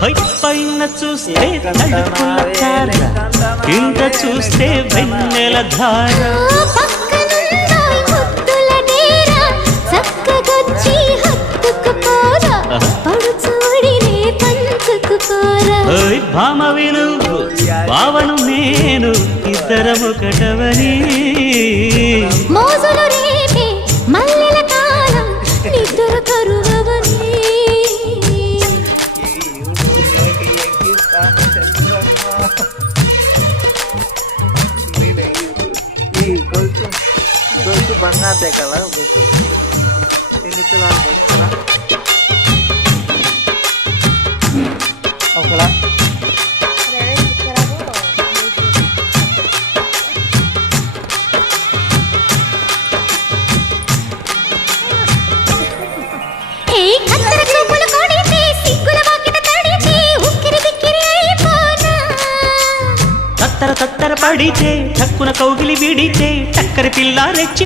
పైన చూస్తే తడుపుల చార, కింద చూస్తే వెన్నెల ధార. భామ విలువు భావను నేను ఇద్దరము కటవని మోజులు రేపే మల్లెల కాలం నిద్ర కరువవని. గొలుసు బంగారు కదా గొలుసు ఎన్ని తులాలు గొలుసులా ఒకలా తత్తర తత్తర పడితే చక్కున కౌగిలి విడితే చక్కరి పిల్ల రెచ్చి